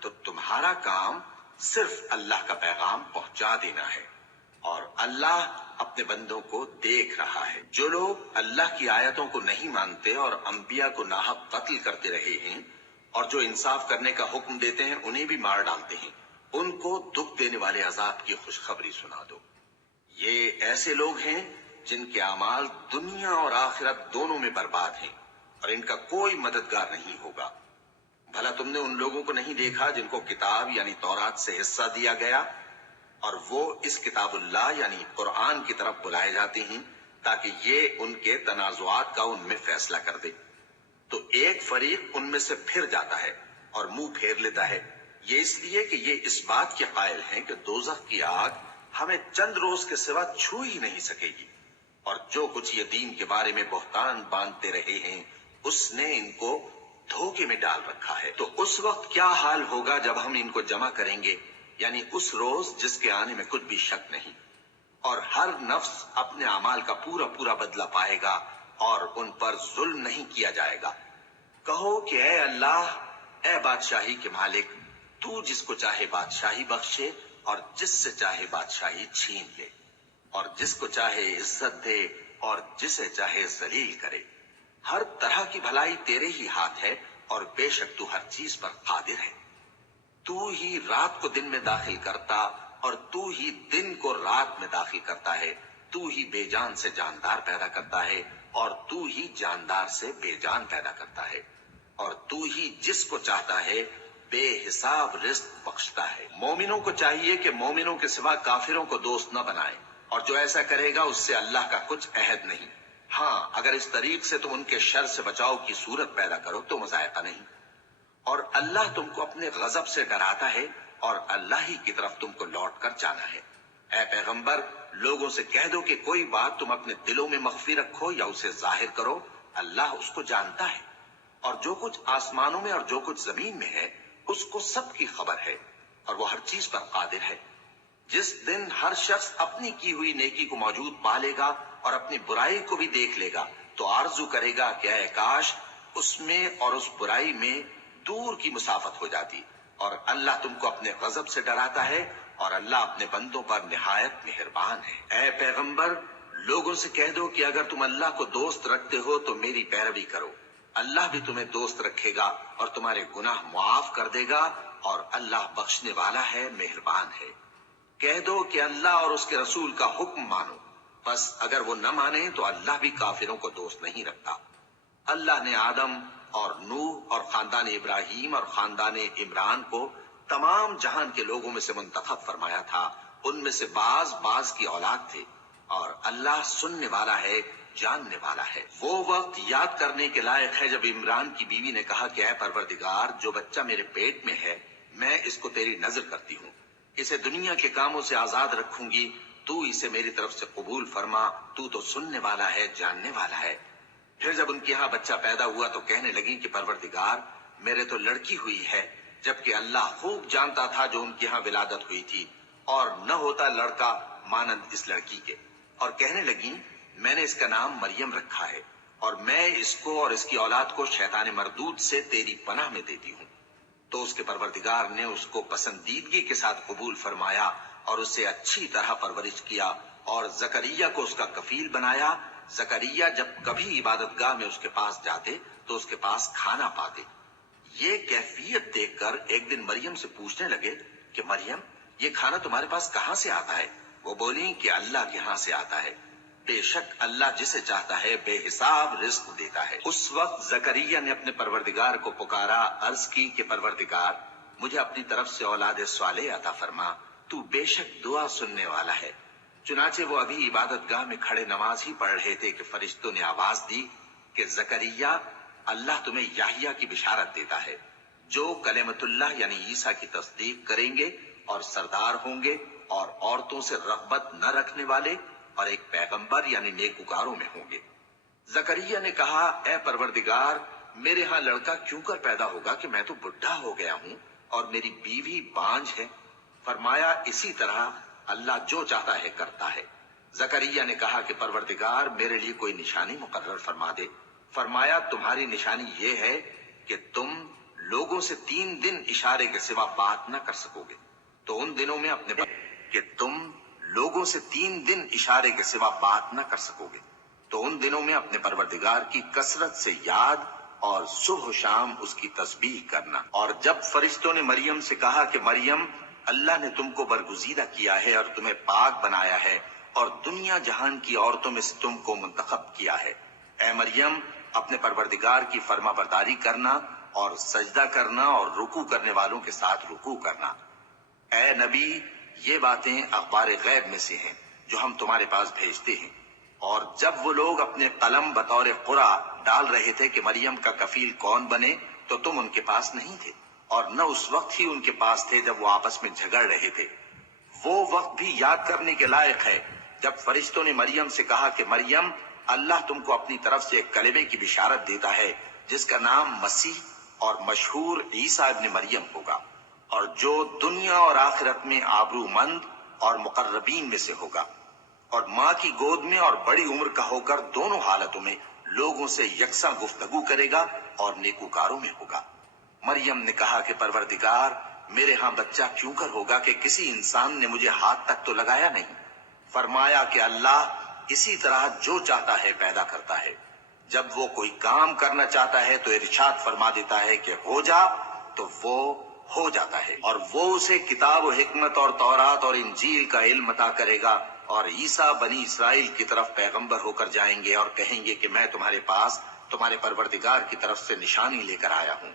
تو تمہارا کام صرف اللہ کا پیغام پہنچا دینا ہے، اور اللہ اپنے بندوں کو دیکھ رہا ہے۔ جو لوگ اللہ کی آیتوں کو نہیں مانتے اور انبیاء کو ناحق قتل کرتے رہے ہیں اور جو انصاف کرنے کا حکم دیتے ہیں انہیں بھی مار ڈالتے ہیں، ان کو دکھ دینے والے عذاب کی خوشخبری سنا دو۔ یہ ایسے لوگ ہیں جن کے اعمال دنیا اور آخرت دونوں میں برباد ہیں، اور ان کا کوئی مددگار نہیں ہوگا۔ بھلا تم نے ان لوگوں کو نہیں دیکھا جن کو کتاب یعنی تورات سے حصہ دیا گیا، اور وہ اس کتاب اللہ یعنی قرآن کی طرف بلائے جاتے ہیں تاکہ یہ ان کے تنازعات کا ان میں فیصلہ کر دے؟ تو ایک فریق ان میں سے پھر جاتا ہے اور منہ پھیر لیتا ہے، یہ اس لیے کہ یہ اس بات کے قائل ہیں کہ دوزخ کی آگ ہمیں چند روز کے سوا چھو ہی نہیں سکے گی، اور جو کچھ یہ دین کے بارے میں بہتان باندھتے رہے ہیں اس نے ان کو دھوکے میں ڈال رکھا ہے۔ تو اس وقت کیا حال ہوگا جب ہم ان کو جمع کریں گے، یعنی اس روز جس کے آنے میں کچھ بھی شک نہیں، اور ہر نفس اپنے اعمال کا پورا پورا بدلہ پائے گا اور ان پر ظلم نہیں کیا جائے گا۔ کہو کہ اے اللہ، اے بادشاہی کے مالک، تو جس کو چاہے بادشاہی بخشے اور جس سے چاہے بادشاہی چھین لے، اور جس کو چاہے عزت دے اور جسے چاہے ذلیل کرے۔ ہر طرح کی بھلائی تیرے ہی ہاتھ ہے، اور بے شک تو ہر چیز پر قادر ہے۔ تو ہی رات کو دن میں داخل کرتا اور تو ہی دن کو رات میں داخل کرتا ہے، تو ہی بے جان سے جاندار پیدا کرتا ہے اور تو ہی جاندار سے بے جان پیدا کرتا ہے، اور تو ہی جس کو چاہتا ہے بے حساب رزق بخشتا ہے۔ مومنوں کو چاہیے کہ مومنوں کے سوا کافروں کو دوست نہ بنائیں، اور جو ایسا کرے گا اس سے اللہ کا کچھ عہد نہیں۔ ہاں، اگر اس طریق سے تم ان کے شر سے بچاؤ کی صورت پیدا کرو تو مذائقہ نہیں، اور اللہ تم کو اپنے غضب سے ڈراتا ہے اور اللہ ہی کی طرف تم کو لوٹ کر جانا ہے۔ اے پیغمبر، لوگوں سے کہہ دو کہ کوئی بات تم اپنے دلوں میں مخفی رکھو یا اسے ظاہر کرو، اللہ اس کو جانتا ہے، اور جو کچھ آسمانوں میں اور جو کچھ زمین میں ہے اس کو سب کی خبر ہے، اور وہ ہر چیز پر قادر ہے۔ جس دن ہر شخص اپنی کی ہوئی نیکی کو موجود پا لے گا اور اپنی برائی کو بھی دیکھ لے گا تو آرزو کرے گا کہ اے کاش اس میں اور اس برائی میں دور کی مسافت ہو جاتی، اور اللہ تم کو اپنے غضب سے ڈراتا ہے اور اللہ اپنے بندوں پر نہایت مہربان ہے۔ اے پیغمبر، لوگوں سے کہہ دو کہ اگر تم اللہ کو دوست رکھتے ہو تو میری پیروی کرو، اللہ بھی تمہیں دوست رکھے گا اور تمہارے گناہ معاف کر دے گا، اور اللہ بخشنے والا ہے، مہربان ہے۔ کہہ دو کہ اللہ اور اس کے رسول کا حکم مانو، بس اگر وہ نہ مانے تو اللہ بھی کافروں کو دوست نہیں رکھتا۔ اللہ نے آدم اور نوح اور خاندان ابراہیم اور خاندان عمران کو تمام جہان کے لوگوں میں سے منتخب فرمایا تھا، ان میں سے بعض بعض کی اولاد تھے، اور اللہ سننے والا ہے، جاننے والا ہے۔ وہ وقت یاد کرنے کے لائق ہے جب عمران کی بیوی نے کہا کہ اے پروردگار، جو بچہ میرے پیٹ میں ہے میں اس کو تیری نذر کرتی ہوں، اسے دنیا کے کاموں سے آزاد رکھوں گی، تو اسے میری طرف سے قبول فرما، تو تو سننے والا ہے، جاننے والا ہے۔ پھر جب ان کے ہاں بچہ پیدا ہوا تو کہنے لگی کہ پروردگار، میرے تو لڑکی ہوئی ہے، جبکہ اللہ خوب جانتا تھا جو ان کے ہاں ولادت ہوئی تھی، اور نہ ہوتا لڑکا مانند اس لڑکی کے۔ اور کہنے لگی میں نے اس کا نام مریم رکھا ہے، اور میں اس کو اور اس کی اولاد کو شیطان مردود سے تیری پناہ میں دیتی ہوں۔ تو اس کے پروردگار نے اس کو پسندیدگی کے ساتھ قبول فرمایا اور اسے اچھی طرح پرورش کیا، اور زکریا کو اس کا کفیل بنایا۔ زکریا جب کبھی عبادت گاہ میں اس کے پاس جاتے تو اس کے پاس کھانا پاتے۔ یہ کیفیت دیکھ کر ایک دن مریم سے پوچھنے لگے کہ مریم، یہ کھانا تمہارے پاس کہاں سے آتا ہے؟ وہ بولی کہ اللہ کے ہاں سے آتا ہے، بے شک اللہ جسے چاہتا ہے بے حساب رزق دیتا ہے۔ اس وقت زکریا نے اپنے پروردگار کو پکارا، عرض کی کہ پروردگار، مجھے اپنی طرف سے اولاد صالح عطا فرما، تو بے شک دعا سننے والا ہے۔ چنانچہ وہ ابھی عبادت گاہ میں کھڑے نماز ہی پڑھ رہے تھے کہ فرشتوں نے آواز دی کہ زکریا، اللہ تمہیں یحییٰ کی بشارت دیتا ہے، جو کلمۃ اللہ یعنی عیسیٰ کی تصدیق کریں گے اور سردار ہوں گے اور عورتوں سے رغبت نہ رکھنے والے اور ایک پیغمبر یعنی نیکوکاروں میں ہوں گے۔ زکریا نے کہا اے پروردگار، میرے ہاں لڑکا کیوں کر پیدا ہوگا کہ میں تو بڈھا ہو گیا ہوں اور میری بیوی بانجھ ہے؟ فرمایا اسی طرح اللہ جو چاہتا ہے کرتا ہے۔ زکریا نے کہا کہ پروردگار، میرے لیے کوئی نشانی مقرر فرما دے۔ فرمایا تمہاری نشانی یہ ہے کہ تم لوگوں سے 3 دن اشارے کے سوا بات نہ کر سکو گے تو ان دنوں میں کہ تم لوگوں سے 3 دن اشارے کے سوا بات نہ کر سکو گے تو ان دنوں میں اپنے پروردگار کی کثرت سے یاد اور صبح و شام اس کی تسبیح کرنا۔ اور جب فرشتوں نے مریم سے کہا کہ مریم، اللہ نے تم کو برگزیدہ کیا ہے اور تمہیں پاک بنایا ہے اور دنیا جہان کی عورتوں میں سے تم کو منتخب کیا ہے، اے مریم اپنے پروردگار کی فرما برداری کرنا اور سجدہ کرنا اور رکوع کرنے والوں کے ساتھ رکوع کرنا۔ اے نبی، یہ باتیں اخبار غیب میں سے ہیں جو ہم تمہارے پاس بھیجتے ہیں۔ اور جب وہ لوگ اپنے قلم بطور قرعہ ڈال رہے تھے کہ مریم کا کفیل کون بنے تو تم ان کے پاس نہیں تھے، اور نہ اس وقت ہی ان کے پاس تھے جب وہ آپس میں جھگڑ رہے تھے۔ وہ وقت بھی یاد کرنے کے لائق ہے جب فرشتوں نے مریم سے کہا کہ مریم، اللہ تم کو اپنی طرف سے ایک کلمے کی بشارت دیتا ہے جس کا نام مسیح اور مشہور عیسیٰ ابن مریم ہوگا، اور جو دنیا اور آخرت میں آبرو مند اور مقربین میں سے ہوگا، اور ماں کی گود میں اور بڑی عمر کا ہو کر دونوں حالتوں میں لوگوں سے یکساں گفتگو کرے گا اور نیکوکاروں میں ہوگا۔ مریم نے کہا کہ پروردگار، میرے ہاں بچہ کیوں کر ہوگا کہ کسی انسان نے مجھے ہاتھ تک تو لگایا نہیں۔ فرمایا کہ اللہ اسی طرح جو چاہتا ہے پیدا کرتا ہے، جب وہ کوئی کام کرنا چاہتا ہے تو ارشاد فرما دیتا ہے کہ ہو جا تو وہ ہو جاتا ہے، اور وہ اسے کتاب و حکمت اور تورات اور انجیل کا علم عطا کرے گا، اور عیسیٰ بنی اسرائیل کی طرف پیغمبر ہو کر جائیں گے اور کہیں گے کہ میں تمہارے پاس تمہارے پروردگار کی طرف سے نشانی لے کر آیا ہوں،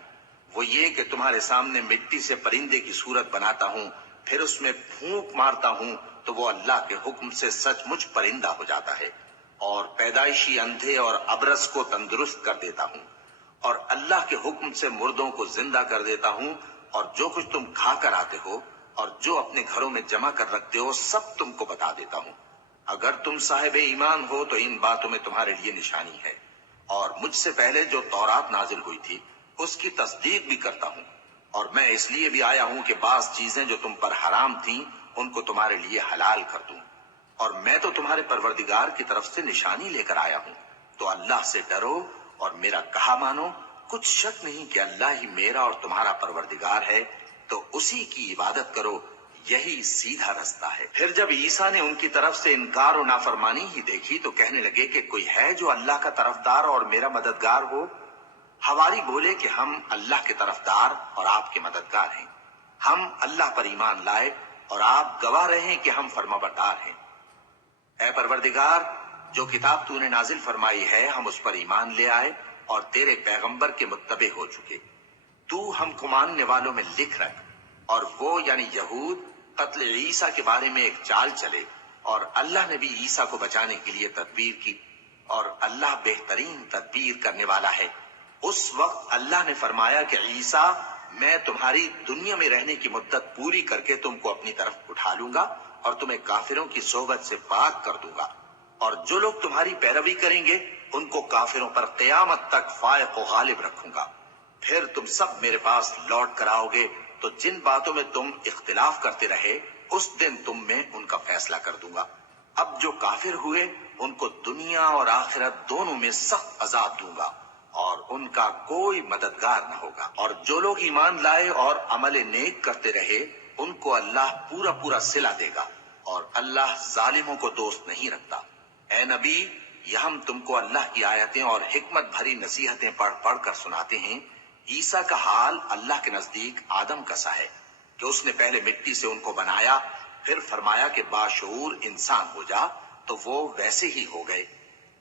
وہ یہ کہ تمہارے سامنے مٹی سے پرندے کی صورت بناتا ہوں، پھر اس میں پھونک مارتا ہوں تو وہ اللہ کے حکم سے سچ مچ پرندہ ہو جاتا ہے، اور پیدائشی اندھے اور ابرص کو تندرست کر دیتا ہوں، اور اللہ کے حکم سے مردوں کو زندہ کر دیتا ہوں، اور جو کچھ تم کھا کر آتے ہو اور جو اپنے گھروں میں جمع کر رکھتے ہو سب تم کو بتا دیتا ہوں۔ اگر تم صاحب ایمان ہو تو ان باتوں میں تمہارے لیے نشانی ہے، اور مجھ سے پہلے جو تورات نازل ہوئی تھی اس کی تصدیق بھی کرتا ہوں، اور میں اس لیے بھی آیا ہوں کہ بعض چیزیں جو تم پر حرام تھیں ان کو تمہارے لیے حلال کر دوں، اور میں تو تمہارے پروردگار کی طرف سے نشانی لے کر آیا ہوں، تو اللہ سے ڈرو اور میرا کہا مانو۔ کچھ شک نہیں کہ اللہ ہی میرا اور تمہارا پروردگار ہے، تو اسی کی عبادت کرو، یہی سیدھا رستہ ہے۔ پھر جب عیسیٰ نے ان کی طرف سے انکار و نافرمانی ہی دیکھی تو کہنے لگے کہ کوئی ہے جو اللہ کا طرفدار اور میرا مددگار ہو؟ حواری بولے کہ ہم اللہ کے طرفدار اور آپ کے مددگار ہیں، ہم اللہ پر ایمان لائے اور آپ گواہ رہے کہ ہم فرما بردار ہیں۔ اے پروردگار، جو کتاب تو نے نازل فرمائی ہے ہم اس پر ایمان لے آئے اور تیرے پیغمبر کے متبع ہو چکے، تو ہم کو ماننے والوں میں لکھ رکھ۔ اور وہ یعنی یہود قتل عیسیٰ کے بارے میں ایک چال چلے، اور اللہ نے بھی عیسیٰ کو بچانے کے لیے تدبیر کی، اور اللہ بہترین تدبیر کرنے والا ہے۔ اس وقت اللہ نے فرمایا کہ عیسیٰ، میں تمہاری دنیا میں رہنے کی مدت پوری کر کے تم کو اپنی طرف اٹھا لوں گا اور تمہیں کافروں کی صحبت سے پاک کر دوں گا، اور جو لوگ تمہاری پیروی کریں گے ان کو کافروں پر قیامت تک فائق و غالب رکھوں گا۔ پھر تم سب میرے پاس لوٹ کر آؤ گے تو جن باتوں میں تم اختلاف کرتے رہے اس دن تم میں ان کا فیصلہ کر دوں گا۔ اب جو کافر ہوئے ان کو دنیا اور آخرت دونوں میں سخت عذاب دوں گا، اور ان کا کوئی مددگار نہ ہوگا۔ اور جو لوگ ایمان لائے اور عمل نیک کرتے رہے ان کو اللہ پورا پورا صلہ دے گا، اور اللہ ظالموں کو دوست نہیں رکھتا۔ اے نبی، یہ ہم تم کو اللہ کی آیتیں اور حکمت بھری نصیحتیں پڑھ پڑھ کر سناتے ہیں۔ عیسیٰ کا حال اللہ کے نزدیک آدم کا سا ہے کہ اس نے پہلے مٹی سے ان کو بنایا، پھر فرمایا کہ باشعور انسان ہو جا، تو وہ ویسے ہی ہو گئے۔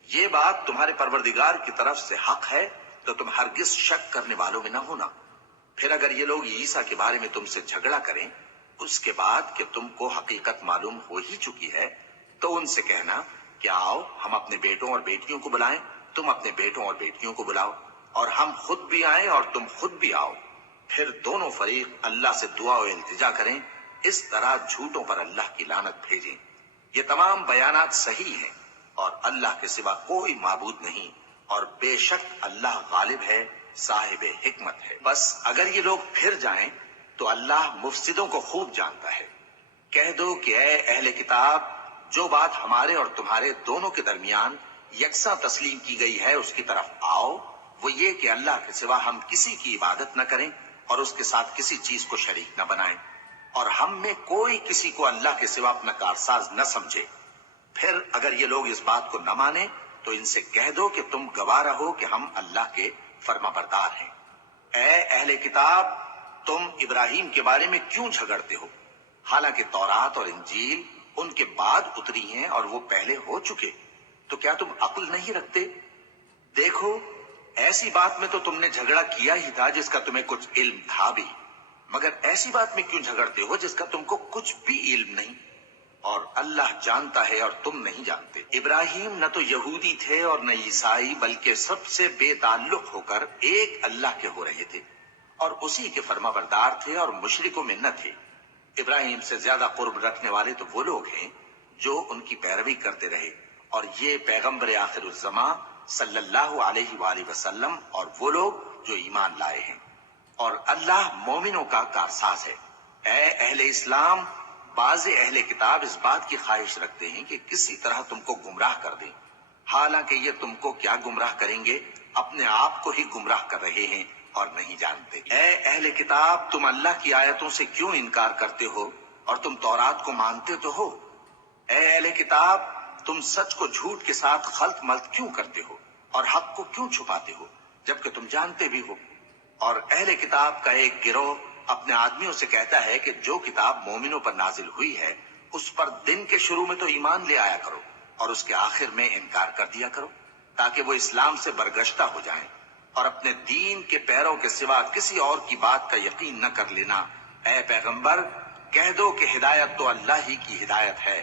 یہ بات تمہارے پروردگار کی طرف سے حق ہے، تو تم ہرگز شک کرنے والوں میں نہ ہونا۔ پھر اگر یہ لوگ عیسیٰ کے بارے میں تم سے جھگڑا کریں اس کے بعد کہ تم کو حقیقت معلوم ہو ہی چکی ہے، تو ان سے کہنا کہ آؤ ہم اپنے بیٹوں اور بیٹیوں کو بلائیں، تم اپنے بیٹوں اور بیٹیوں کو بلاؤ، اور ہم خود بھی آئیں اور تم خود بھی آؤ، پھر دونوں فریق اللہ سے دعا و التجا کریں، اس طرح جھوٹوں پر اللہ کی لعنت بھیجیں۔ یہ تمام بیانات صحیح ہیں، اور اللہ کے سوا کوئی معبود نہیں، اور بے شک اللہ غالب ہے، صاحب حکمت ہے۔ بس اگر یہ لوگ پھر جائیں تو اللہ مفسدوں کو خوب جانتا ہے۔ کہہ دو کہ اے اہل کتاب، جو بات ہمارے اور تمہارے دونوں کے درمیان یکساں تسلیم کی گئی ہے اس کی طرف آؤ، وہ یہ کہ اللہ کے سوا ہم کسی کی عبادت نہ کریں اور اس کے ساتھ کسی چیز کو شریک نہ بنائیں، اور ہم میں کوئی کسی کو اللہ کے سوا اپنا کارساز نہ سمجھے۔ پھر اگر یہ لوگ اس بات کو نہ مانیں تو ان سے کہہ دو کہ تم گواہ رہو کہ ہم اللہ کے فرما بردار ہیں۔ اے اہل کتاب، تم ابراہیم کے بارے میں کیوں جھگڑتے ہو، حالانکہ تورات اور انجیل ان کے بعد اتری ہیں اور وہ پہلے ہو چکے؟ تو کیا تم عقل نہیں رکھتے؟ دیکھو، ایسی بات میں تو تم نے جھگڑا کیا ہی تھا جس کا تمہیں کچھ علم تھا بھی، مگر ایسی بات میں کیوں جھگڑتے ہو جس کا تم کو کچھ بھی علم نہیں؟ اور اللہ جانتا ہے اور تم نہیں جانتے۔ ابراہیم نہ تو یہودی تھے اور نہ عیسائی، بلکہ سب سے بے تعلق ہو کر ایک اللہ کے ہو رہے تھے اور اسی کے فرما بردار تھے اور مشرکوں میں نہ تھے۔ ابراہیم سے زیادہ قرب رکھنے والے تو وہ لوگ ہیں جو ان کی پیروی کرتے رہے، اور یہ پیغمبر آخر الزماں صلی اللہ علیہ وآلہ وسلم اور وہ لوگ جو ایمان لائے ہیں، اور اللہ مومنوں کا کارساز ہے۔ اے اہل اسلام، بعض اہل کتاب اس بات کی خواہش رکھتے ہیں کہ کسی طرح تم کو گمراہ کر دیں، حالانکہ یہ تم کو کیا گمراہ کریں گے، اپنے آپ کو ہی گمراہ کر رہے ہیں اور نہیں جانتے۔ اے اہل کتاب، تم اللہ کی آیتوں سے کیوں انکار کرتے ہو اور تم تورات کو مانتے تو ہو؟ اے اہل کتاب، تم سچ کو جھوٹ کے ساتھ خلط ملط کیوں کرتے ہو اور حق کو کیوں چھپاتے ہو جبکہ تم جانتے بھی ہو؟ اور اہل کتاب کا ایک گروہ اپنے آدمیوں سے کہتا ہے کہ جو کتاب مومنوں پر نازل ہوئی ہے اس پر دن کے شروع میں تو ایمان لے آیا کرو اور اس کے آخر میں انکار کر دیا کرو، تاکہ وہ اسلام سے برگشتہ ہو جائیں اور اپنے دین کے پیروں کے سوا کسی اور کی بات کا یقین نہ کر لینا۔ اے پیغمبر، کہہ دو کہ ہدایت تو اللہ ہی کی ہدایت ہے۔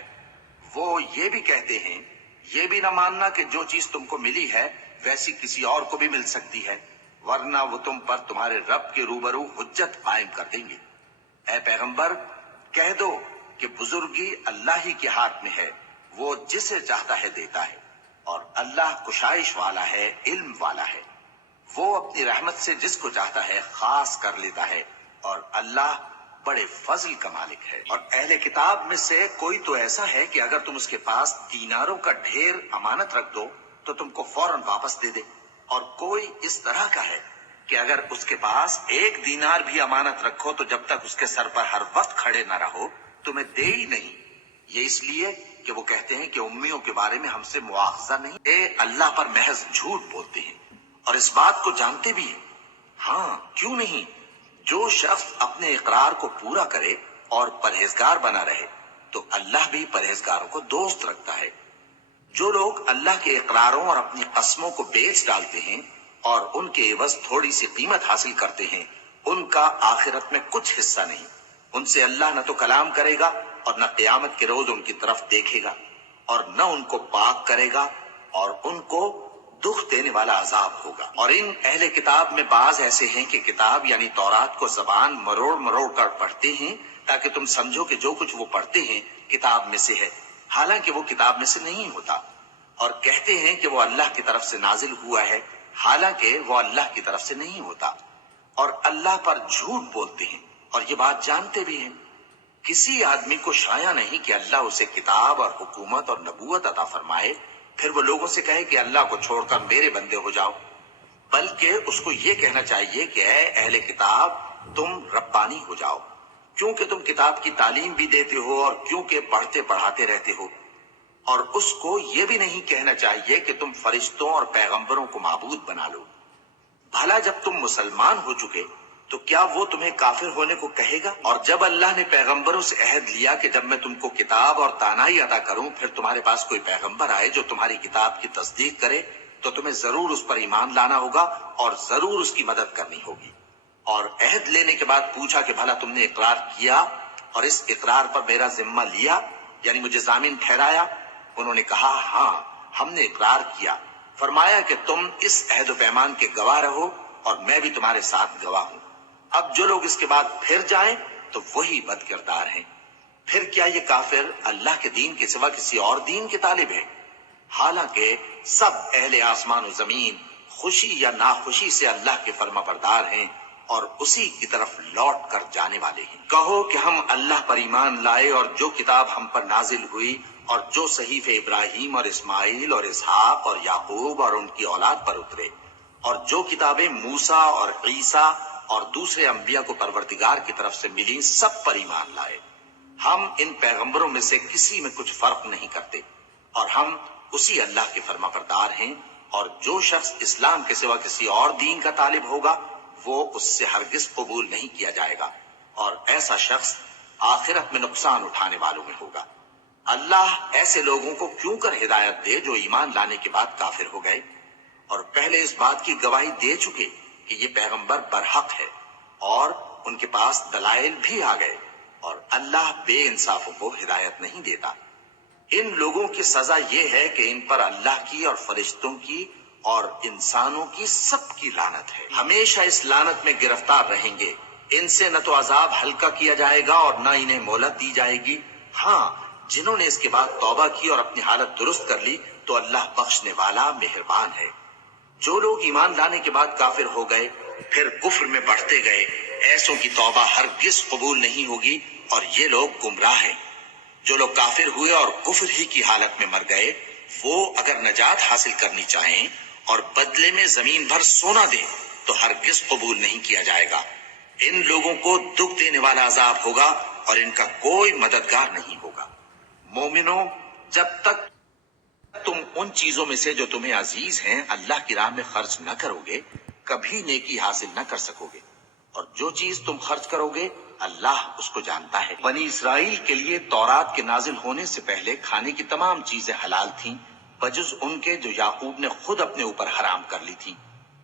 وہ یہ بھی کہتے ہیں، یہ بھی نہ ماننا کہ جو چیز تم کو ملی ہے ویسی کسی اور کو بھی مل سکتی ہے، ورنہ وہ تم پر تمہارے رب کے روبرو حجت قائم کر دیں گے۔ اے پیغمبر، کہہ دو کہ بزرگی اللہ ہی کے ہاتھ میں ہے، وہ جسے چاہتا ہے دیتا ہے، اور اللہ کشائش والا ہے، علم والا ہے۔ وہ اپنی رحمت سے جس کو چاہتا ہے خاص کر لیتا ہے، اور اللہ بڑے فضل کا مالک ہے۔ اور اہل کتاب میں سے کوئی تو ایسا ہے کہ اگر تم اس کے پاس دیناروں کا ڈھیر امانت رکھ دو تو تم کو فوراً واپس دے دے، اور کوئی اس طرح کا ہے کہ اگر اس کے پاس 1 دینار بھی امانت رکھو تو جب تک اس کے سر پر ہر وقت کھڑے نہ رہو تمہیں دے ہی نہیں۔ یہ اس لیے کہ وہ کہتے ہیں کہ امیوں کے بارے میں ہم سے مواخذہ نہیں، اے اللہ پر محض جھوٹ بولتے ہیں اور اس بات کو جانتے بھی ہیں۔ ہاں، کیوں نہیں، جو شخص اپنے اقرار کو پورا کرے اور پرہیزگار بنا رہے تو اللہ بھی پرہیزگاروں کو دوست رکھتا ہے۔ جو لوگ اللہ کے اقراروں اور اپنی قسموں کو بیچ ڈالتے ہیں اور ان کے عوض تھوڑی سی قیمت حاصل کرتے ہیں، ان کا آخرت میں کچھ حصہ نہیں۔ ان سے اللہ نہ تو کلام کرے گا اور نہ قیامت کے روز ان کی طرف دیکھے گا، اور نہ ان کو پاک کرے گا، اور ان کو دکھ دینے والا عذاب ہوگا۔ اور ان اہل کتاب میں بعض ایسے ہیں کہ کتاب یعنی تورات کو زبان مروڑ مروڑ کر پڑھتے ہیں تاکہ تم سمجھو کہ جو کچھ وہ پڑھتے ہیں کتاب میں سے ہے، حالانکہ وہ کتاب میں سے نہیں ہوتا، اور کہتے ہیں کہ وہ اللہ کی طرف سے نازل ہوا ہے، حالانکہ وہ اللہ کی طرف سے نہیں ہوتا، اور اللہ پر جھوٹ بولتے ہیں اور یہ بات جانتے بھی ہیں۔ کسی آدمی کو شایع نہیں کہ اللہ اسے کتاب اور حکومت اور نبوت عطا فرمائے پھر وہ لوگوں سے کہے کہ اللہ کو چھوڑ کر میرے بندے ہو جاؤ، بلکہ اس کو یہ کہنا چاہیے کہ اے اہل کتاب، تم ربانی ہو جاؤ، کیونکہ تم کتاب کی تعلیم بھی دیتے ہو اور کیونکہ پڑھتے پڑھاتے رہتے ہو۔ اور اس کو یہ بھی نہیں کہنا چاہیے کہ تم فرشتوں اور پیغمبروں کو معبود بنا لو۔ بھلا جب تم مسلمان ہو چکے تو کیا وہ تمہیں کافر ہونے کو کہے گا؟ اور جب اللہ نے پیغمبروں سے عہد لیا کہ جب میں تم کو کتاب اور دانائی عطا کروں پھر تمہارے پاس کوئی پیغمبر آئے جو تمہاری کتاب کی تصدیق کرے تو تمہیں ضرور اس پر ایمان لانا ہوگا اور ضرور اس کی مدد کرنی ہوگی۔ اور عہد لینے کے بعد پوچھا کہ بھلا تم نے اقرار کیا اور اس اقرار پر میرا ذمہ لیا، یعنی مجھے ضامن ٹھہرایا؟ انہوں نے کہا ہاں، ہم نے اقرار کیا۔ فرمایا کہ تم اس عہد و پیمان کے گواہ رہو اور میں بھی تمہارے ساتھ گواہ ہوں۔ اب جو لوگ اس کے بعد پھر جائیں تو وہی بد کردار ہیں۔ پھر کیا یہ کافر اللہ کے دین کے سوا کسی اور دین کے طالب ہیں؟ حالانکہ سب اہل آسمان و زمین خوشی یا ناخوشی سے اللہ کے فرما بردار ہیں اور اسی کی طرف لوٹ کر جانے والے ہیں۔ کہو کہ ہم اللہ پر ایمان لائے اور جو کتاب ہم پر نازل ہوئی اور جو صحیفے ابراہیم اور اسماعیل اور اسحاق اور یعقوب اور ان کی اولاد پر اترے، اور جو کتابیں موسیٰ اور عیسیٰ اور دوسرے انبیاء کو پروردگار کی طرف سے ملی سب پر ایمان لائے۔ ہم ان پیغمبروں میں سے کسی میں کچھ فرق نہیں کرتے اور ہم اسی اللہ کے فرمانبردار ہیں، اور جو شخص اسلام کے سوا کسی اور دین کا طالب ہوگا وہ اس سے ہرگز قبول نہیں کیا جائے گا، اور ایسا شخص آخرت میں نقصان اٹھانے والوں میں ہوگا۔ اللہ ایسے لوگوں کو کیوں کر ہدایت دے جو ایمان لانے کے بعد کافر ہو گئے اور پہلے اس بات کی گواہی دے چکے کہ یہ پیغمبر برحق ہے اور ان کے پاس دلائل بھی آ گئے، اور اللہ بے انصافوں کو ہدایت نہیں دیتا۔ ان لوگوں کی سزا یہ ہے کہ ان پر اللہ کی اور فرشتوں کی اور انسانوں کی سب کی لعنت ہے، ہمیشہ اس لعنت میں گرفتار رہیں گے۔ ان سے نہ تو عذاب ہلکا کیا جائے گا اور نہ انہیں مہلت دی جائے گی۔ ہاں، جنہوں نے اس کے بعد توبہ کی اور اپنی حالت درست کر لی تو اللہ بخشنے والا مہربان ہے۔ جو لوگ ایمان لانے کے بعد کافر ہو گئے پھر کفر میں بڑھتے گئے، ایسوں کی توبہ ہرگز قبول نہیں ہوگی اور یہ لوگ گمراہ ہیں۔ جو لوگ کافر ہوئے اور کفر ہی کی حالت میں مر گئے، وہ اگر نجات حاصل کرنی چاہیں اور بدلے میں زمین بھر سونا دیں تو ہرگز قبول نہیں کیا جائے گا۔ ان لوگوں کو دکھ دینے والا عذاب ہوگا اور ان کا کوئی مددگار نہیں ہوگا۔ مومنوں، جب تک تم ان چیزوں میں سے جو تمہیں عزیز ہیں اللہ کی راہ میں خرچ نہ کرو گے کبھی نیکی حاصل نہ کر سکو گے، اور جو چیز تم خرچ کرو گے اللہ اس کو جانتا ہے۔ بنی اسرائیل کے لیے تورات کے نازل ہونے سے پہلے کھانے کی تمام چیزیں حلال تھیں بجز ان کے جو یعقوب نے خود اپنے اوپر حرام کر لی تھی۔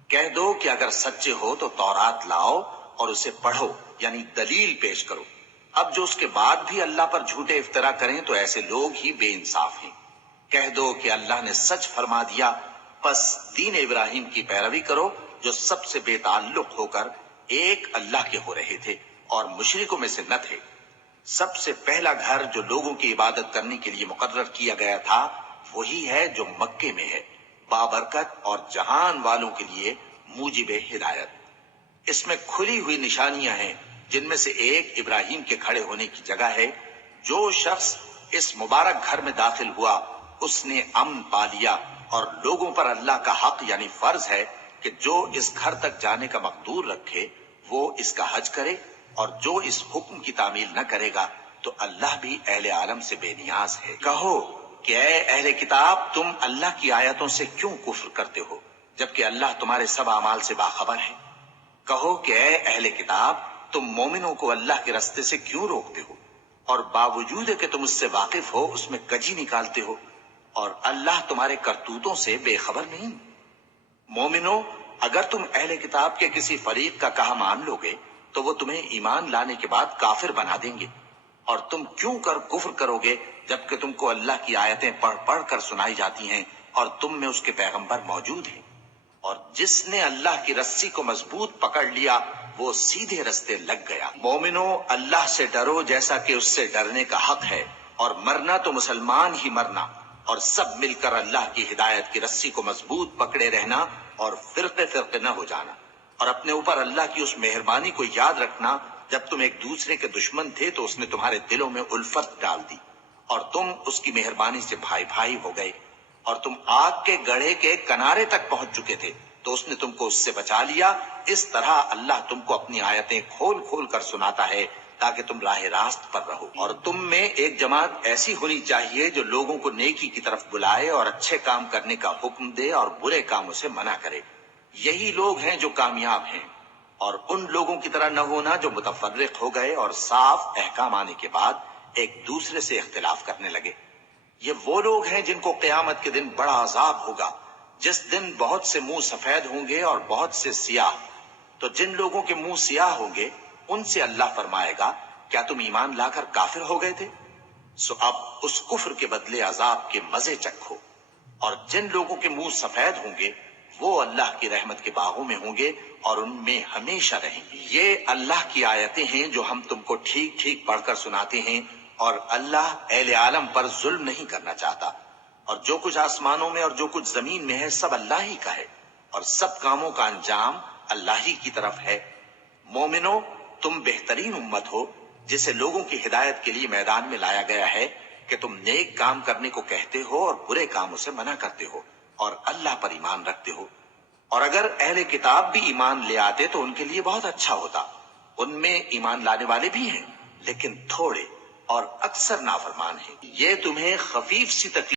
کہہ دو کہ اگر سچے ہو تو تورات لاؤ اور اسے پڑھو، یعنی دلیل پیش کرو۔ اب جو اس کے بعد بھی اللہ پر جھوٹے افطرا کریں تو ایسے لوگ ہی بے انصاف ہیں۔ کہہ دو کہ اللہ نے سچ فرما دیا، پس دین ابراہیم کی پیروی کرو جو سب سے بے تعلق ہو کر ایک اللہ کے ہو رہے تھے اور مشرکوں میں سے نہ تھے۔ سب سے پہلا گھر جو لوگوں کی عبادت کرنے کے لیے مقرر کیا گیا تھا وہی ہے جو مکے میں ہے، بابرکت اور جہان والوں کے لیے موجب ہدایت۔ اس میں کھلی ہوئی نشانیاں ہیں جن میں سے ایک ابراہیم کے کھڑے ہونے کی جگہ ہے۔ جو شخص اس مبارک گھر میں داخل ہوا اس نے امن پا لیا، اور لوگوں پر اللہ کا حق یعنی فرض ہے کہ جو اس گھر تک جانے کا مقدور رکھے وہ اس کا حج کرے، اور جو اس حکم کی تعمیل نہ کرے گا تو اللہ بھی اہل عالم سے بے نیاز ہے۔ کہو کہ اے اہل کتاب، تم اللہ کی آیتوں سے کیوں کفر کرتے ہو جبکہ اللہ تمہارے سب اعمال سے باخبر ہے؟ کہو کہ اے اہل کتاب، تم مومنوں کو اللہ کے رستے سے کیوں روکتے ہو اور باوجود کہ تم اس سے واقف ہو اس میں کجی نکالتے ہو، اور اللہ تمہارے کرتوتوں سے بے خبر نہیں؟ مومنو، اگر تم اہل کتاب کے کسی فریق کا کہا مان لو گے تو وہ تمہیں ایمان لانے کے بعد کافر بنا دیں گے، اور تم کیوں کر کفر کرو گے جبکہ تم کو اللہ کی آیتیں پڑھ پڑھ کر سنائی جاتی ہیں اور تم میں اس کے پیغمبر موجود ہیں۔ اور جس نے اللہ کی رسی کو مضبوط پکڑ لیا وہ سیدھے رستے لگ گیا۔ مومنو، اللہ سے ڈرو جیسا کہ اس سے ڈرنے کا حق ہے، اور مرنا تو مسلمان ہی مرنا، اور سب مل کر اللہ کی ہدایت کی رسی کو مضبوط پکڑے رہنا اور فرقے فرقے نہ ہو جانا، اور اپنے اوپر اللہ کی اس مہربانی کو یاد رکھنا جب تم ایک دوسرے کے دشمن تھے تو اس نے تمہارے دلوں میں الفت ڈال دی اور تم اس کی مہربانی سے بھائی بھائی ہو گئے، اور تم آگ کے گڑھے کے کنارے تک پہنچ چکے تھے تو اس نے تم کو اس سے بچا لیا۔ اس طرح اللہ تم کو اپنی آیتیں کھول کھول کر سناتا ہے تاکہ تم راہ راست پر رہو۔ اور تم میں ایک جماعت ایسی ہونی چاہیے جو لوگوں کو نیکی کی طرف بلائے اور اچھے کام کرنے کا حکم دے اور برے کاموں سے منع کرے۔ یہی لوگ ہیں جو کامیاب ہیں، اور ان لوگوں کی طرح نہ ہونا جو متفرق ہو گئے اور صاف احکام آنے کے بعد ایک دوسرے سے اختلاف کرنے لگے۔ یہ وہ لوگ ہیں جن کو قیامت کے دن بڑا عذاب ہوگا، جس دن بہت سے منہ سفید ہوں گے اور بہت سے سیاہ۔ تو جن لوگوں کے منہ سیاہ ہوں گے ان سے اللہ فرمائے گا، کیا تم ایمان لا کر کافر ہو گئے تھے؟ سو اب اس کفر کے بدلے عذاب کے مزے چکھو۔ اور جن لوگوں کے منہ سفید ہوں گے وہ اللہ کی رحمت کے باغوں میں ہوں گے اور ان میں ہمیشہ رہیں گے۔ یہ اللہ کی آیتیں ہیں جو ہم تم کو ٹھیک ٹھیک پڑھ کر سناتے ہیں، اور اللہ اہل عالم پر ظلم نہیں کرنا چاہتا، اور جو کچھ آسمانوں میں اور جو کچھ زمین میں ہے سب اللہ ہی کا ہے، اور سب کاموں کا انجام اللہ ہی کی طرف ہے۔ مومنو، تم بہترین امت ہو جسے لوگوں کی ہدایت کے لیے میدان میں لایا گیا ہے کہ تم نیک کام کرنے کو کہتے ہو اور برے کاموں سے منع کرتے ہو اور اللہ پر ایمان رکھتے ہو۔ اور اگر اہل کتاب بھی ایمان لے آتے تو ان کے لیے بہت اچھا ہوتا، ان میں ایمان لانے والے بھی ہیں لیکن تھوڑے اور اکثر نافرمان ہیں۔ یہ تمہیں خفیف سی تکلیف